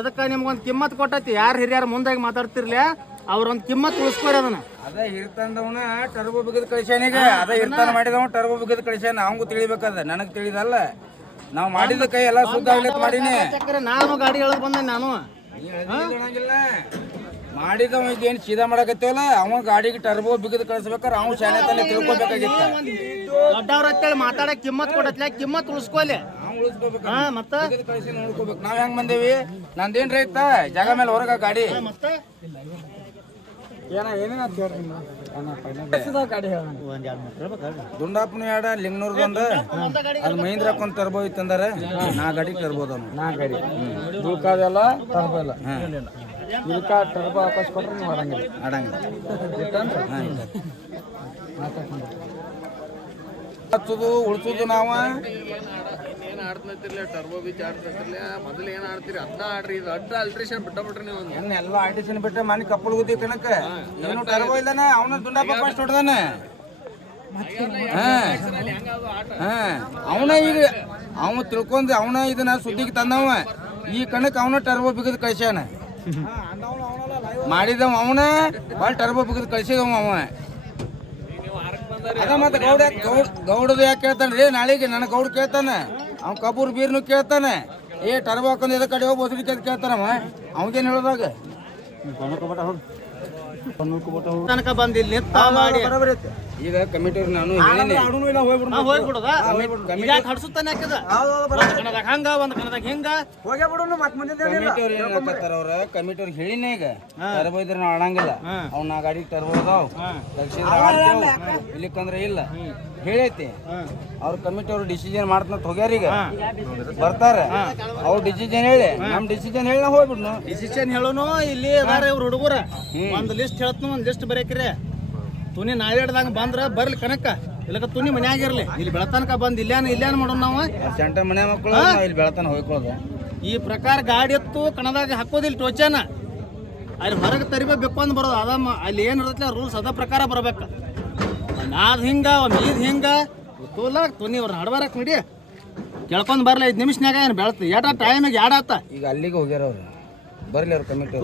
ಅದಕ್ಕೆ ನಿಮ್ಗೊಂದು ಕಿಮ್ಮತ್ ಕೊಟ್ಟೈತಿ. ಯಾರು ಹಿರಿಯರು ಮುಂದಾಗಿ ಮಾತಾಡ್ತಿರ್ಲಿ ಅವ್ರೊಂದು ಕಿಮ್ಮತ್ ಉಳಿಸ್ಕೊಡಿ ಅದನ್ನ. ಅದ ಹಿರ್ತಂದವನ ಟರ್ಬೋ ಬಿಗದ್ ಕಳಿಸ್ಯಾನೀಗ. ಅದ ಹಿರ್ತಾನ ಮಾಡಿದವ ಟರ್ಬೋ ಬಿಗದ್ ಕಳಿಸ್ಯಾನ. ಅವಂಗೂ ತಿಳಿಬೇಕದ, ನನಗ್ ತಿಳಿದಲ್ಲ. ನಾವು ಮಾಡಿದ ಕೈ ಎಲ್ಲ ಶುದ್ಧ ಆಗ್ಲಿಕ್ಕೆ ಮಾಡೀನಿ. ನಾನು ಗಾಡಿ ಹೇಳಕ್ ಬಂದೆ ನಾನು ಮಾಡಿದವ ಇದೇನು ಸೀದಾ ಮಾಡಕತ್ತೇವಲ್ಲ, ಅವ ಗಾಡಿಗೆ ಟರ್ಬೋ ಬಿಗದ್ ಕಳಿಸ್ಬೇಕಾರೆ ಅವ್ನು ಶಾನೆ ತಾನೆ ತಿಳ್ಕೊಬೇಕಾಗಿತ್ತ. ದೊಡ್ಡವ್ರ ಅಂತೇಳಿ ಮಾತಾಡಕ್ ಕಿಮ್ಮತ್ ಕೊಡತ್ಲ, ಕಿಮ್ಮತ್ ಉಳಿಸ್ಕೊಲಿ. ಮತ್ತೆ ಕಳಿಸಿ ನೋಡ್ಕೋಬೇಕು. ನಾವ್ ಹೆಂಗ್ ಬಂದೇವಿ? ನಂದೇನ್ ರೈತ ಜಾಗ ಮೇಲೆ ಹೊರಗ ಗಾಡಿ ಮತ್ತೆ ದುಂಡಾಪನ ಯಾಡ ಲಿಂಗನೂರ್ದೊಂದು ಅದು ಮಹೀಂದ್ರಕ್ಕೊಂದು ಟರ್ಬೋ ಇತ್ತಂದಾರ. ನಾ ಗಾಡಿ ಟರ್ಬೋದ ನಾ ಗಾಡಿ ದುಲ್ಕಾದೆಲ್ಲ ಟರ್ಬೋ ಇಲ್ಲ. ಇದಕ್ಕ ಟರ್ಬೋ ವಾಪಸ್ ಕೊಟ್ರೆ ನೀವು ಆಡಂಗಿಲ್ಲ. ಹಚ್ಚುದು ಉಳಿಸೋದು ನಾವು ಟರ್ಬೋ ಬೀಚ್ ಆಡ್ತಿರ್ಲಿಲ್ಲ. ಮೊದಲು ಏನ್ ಆಡ್ತೀರಿ ಅದನ್ನ ಆಡ್ರಿ. ಇದು ಅಡ್ಡ ಅಲ್ಟ್ರೇಷನ್ ಬಿಟ್ಬಿಟ್ರಿ ನೀವು. ಎಲ್ಲ ಆರ್ಟಿಷನ್ ಬಿಟ್ರೆ ಮನೆ ಕಪ್ಪಲ್ ಗುದ್ದಿ ಕಣಕ್ ಏನು ಟರ್ಬೋ ಇಲ್ದಾನ. ಅವನ ದುಂಡಾಪ ಫಸ್ಟ್ ಹೊಡ್ದಾನ. ಅವನ ಈಗ ಅವ ತಿಳ್ಕೊಂಡ್ ಅವನ ಇದನ್ನ ಸುದ್ದಿಗೆ ತಂದವ. ಈ ಕಣಕ್ ಅವನ ಟರ್ಬೋ ಬಿಗದ್ ಕಳ್ಸ್ಯಾನ. ಮಾಡಿದವ ಅವನ ಭಾಳ ಟರ್ಬೋ ಬಿಗದ್ ಕಳ್ಸಿದವ ಅವ. ಅದ ಮತ್ತೆ ಗೌಡದು ಯಾಕೆ ಕೇಳ್ತಾನ್ರಿ? ನಾಳೆಗೆ ನನ್ನ ಗೌಡ ಕೇಳ್ತಾನ. ಅವ್ ಕಬೂರ್ ಬೀರ್ನು ಕೇಳ್ತಾನೆ. ಟರ್ಬೋ ಹಾಕೊಂಡ್ ಎದ ಕಡೆ ಹೋಗಿ ಬಸಡಿ ಕೇಳ್ತಾನವ. ಅವಗೇನ್ ಹೇಳೋದಾಗ ತನಕ ಬಂದು ಇಲ್ಲಿ ನಿಂತ ಮಾಡಿ ಈಗ ಕಮಿಟಿಯವ್ರು ನಾನು ಹಡ್ಸುತ್ತಾನೆ ಹಂಗ ಒಂದ್ ಕಣದಾಗ ಹಿಂಗ ಕಮಿಟಿಯವ್ರು ಏನ್ ಹೇಳ್ತಾರ ಅವ್ರ ಕಮಿಟಿಯವ್ರು ಹೇಳಿನೇ ಈಗ ಟರ್ಬೋ ಇದ್ರೆ ನಾವು ಆಡಂಗಿಲ್ಲ. ಅವ್ನ ಆ ಗಾಡಿಗೆ ಟರ್ಬೋ ಅದಾವ್ ಇಲ್ಲಿಕ್ಕಂದ್ರೆ ಇಲ್ಲ ಹೇಳೈತಿ. ಅವ್ರ ಕಮಿಟಿಯವ್ರು ಡಿಸಿಷನ್ ಮಾಡ್ತಂತ ಹೋಗ್ಯಾರ. ಈಗ ಬರ್ತಾರ ಅವ್ರ ಡಿಸಿಷನ್ ಹೇಳಿ ನಮ್ ಡಿಸಿಷನ್ ಹೇಳಿ ನಾವು ಹೋಗ್ಬಿಡ್ನು. ಡಿಸಿಷನ್ ಹೇಳೋನು ಇಲ್ಲಿ ಅದಾರ ಇವ್ರ ಹುಡುಗರ ಒಂದ್ ಲಿಸ್ಟ್ ಹೇಳ್ತು. ಒಂದ್ ಲಿಸ್ಟ್ ಬರೇಕ್ರಿ ತುನಿ ನಾಳೆಡ್ದಂಗ ಬಂದ್ರ ಬರ್ಲಿ ಕನಕ. ಇಲ್ಲಕ ತುನಿ ಮನ್ಯಾಗಿರ್ಲಿ. ಇಲ್ಲಿ ಬೆಳತನಕ ಬಂದ್ ಇಲ್ಲಾನ ಮಾಡೋಣ ನಾವು. ಸೆಂಟರ್ ಮನೆ ಮಕ್ಕಳು ಇಲ್ಲಿ ಬೆಳತನ ಹೋಗ್ಕೊಳ್ಳೋದು. ಈ ಪ್ರಕಾರ ಗಾಡಿ ಎತ್ತು ಕಣದಾಗ ಹಾಕೋದಿಲ್ಲ ಟೋಚನ. ಅಲ್ಲಿ ಹೊರಗೆ ತರಿಬೇಕು ಅಂದ್ ಬರೋದು. ಅದ ಅಲ್ಲಿ ಏನ್ ಇರತ್ತಲ್ಲ ರೂಲ್ಸ್ ಅದ ಪ್ರಕಾರ ಬರ್ಬೇಕು. ನಾದ್ ಹಿಂಗ ಮೀದ್ ಹಿಂಗ ತೋಲ ತುನಿ ಅವ್ರ ಹಡ್ಬಾರಕ್ ನೋಡಿ ಕೇಳ್ಕೊಂಡ್ ಬರ್ಲಿ. 5 ನಿಮಿಷನಾಗ ಏನು ಬೆಳತ್ ಎಟ ಟೈಮಿಗೆ ಆಡತ್ತ. ಈಗ ಅಲ್ಲಿಗೆ ಹೋಗ್ಯಾರ ಅವ್ರು. ಬರ್ಲಿ ಅವ್ರ ಕಮಿಟಿ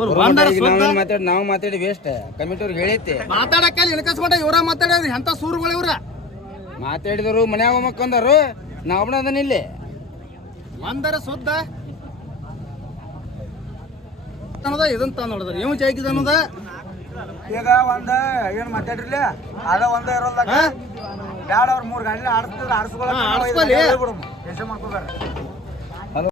ಮಾತಾಡಿ ನಾವು ಮಾತಾಡಿ ವೇಸ್ಟ್. ಕಮಿಟಿ ಅವ್ರಿಗೆ ಹೇಳೈತಿ ಮಾತಾಡಕ್ಕೆ ಇಣಕಸ್ಕೊಂಡ ಇವ್ರ ಮಾತಾಡ್ರಿ. ಎಂತ ಸೂರುಗಳು ಇವ್ರ ಮಾತಾಡಿದ್ರು ಮನ್ಯಾಗ ಮಕ್ಕೊಂಡಾರು. ನಾ ಒಬ್ಬನ ಅದನ್ನ ಇಲ್ಲಿ ಒಂದರ ಸುದ್ದ ಅನ್ನೋದ ಇದನ್ ತಂದ್ ನೋಡಿದ್ರಿ ಇವ್ ಜೈಕಿದ ಅನ್ನೋದ. ಈಗ ಒಂದ ಏನ್ ಮಾತಾಡ್ರಿಲ್ಲ ಅದ ಒಂದ ಇರೋದಾಗ ಬ್ಯಾಡ ಅವ್ರ 3 ಗಾಡಿ ಆಡ್ಸ್ಕೊಳ್ಳಿ. ಮಾಡ್ಕೋಬೇಡ